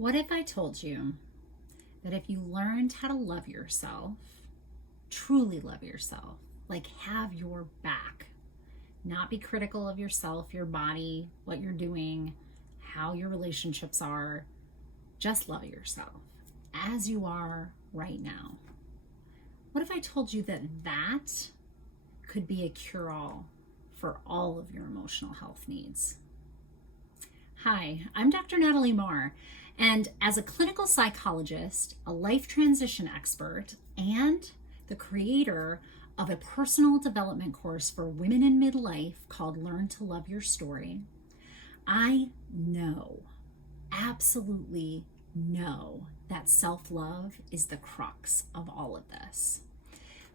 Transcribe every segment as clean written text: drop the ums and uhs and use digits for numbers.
What if I told you that if you learned how to love yourself, truly love yourself, like have your back, not be critical of yourself, your body, what you're doing, how your relationships are, just love yourself as you are right now? What if I told you that that could be a cure-all for all of your emotional health needs? Hi, I'm Dr. Natalie Marr, and as a clinical psychologist, a life transition expert, and the creator of a personal development course for women in midlife called Learn to Love Your Story, I know, absolutely know, that self-love is the crux of all of this.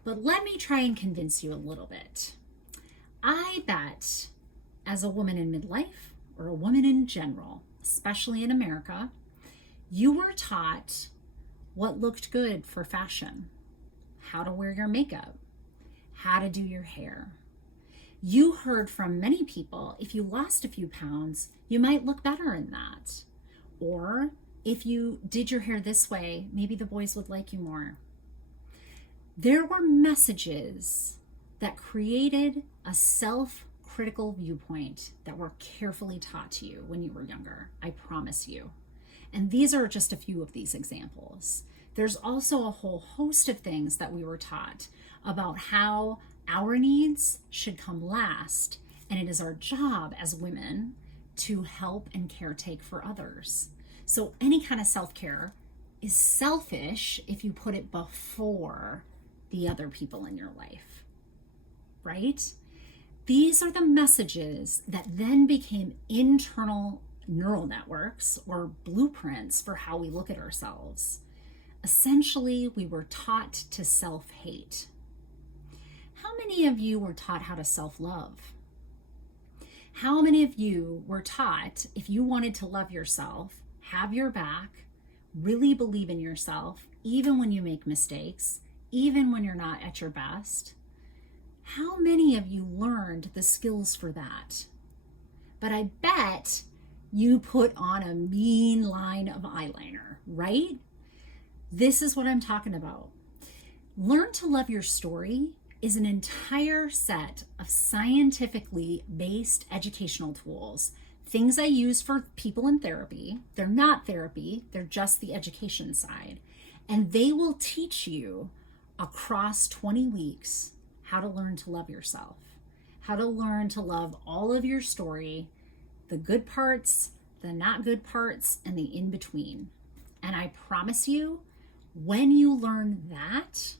But let me try and convince you a little bit. I bet as a woman in midlife, or a woman in general, especially in America, you were taught what looked good for fashion, how to wear your makeup, how to do your hair. You heard from many people, if you lost a few pounds, you might look better in that. Or if you did your hair this way, maybe the boys would like you more. There were messages that created a self-critical viewpoint that were carefully taught to you when you were younger, I promise you. And these are just a few of these examples. There's also a whole host of things that we were taught about how our needs should come last, and it is our job as women to help and caretake for others. So any kind of self-care is selfish if you put it before the other people in your life, right? These are the messages that then became internal neural networks or blueprints for how we look at ourselves. Essentially, we were taught to self-hate. How many of you were taught how to self-love? How many of you were taught if you wanted to love yourself, have your back, really believe in yourself, even when you make mistakes, even when you're not at your best? How many of you learned the skills for that? But I bet you put on a mean line of eyeliner, right? This is what I'm talking about. Learn to Love Your Story is an entire set of scientifically based educational tools, things I use for people in therapy. They're not therapy, they're just the education side. And they will teach you across 20 weeks how to learn to love yourself, how to learn to love all of your story, the good parts, the not good parts, and the in-between. And I promise you, when you learn that,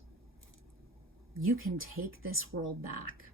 you can take this world back.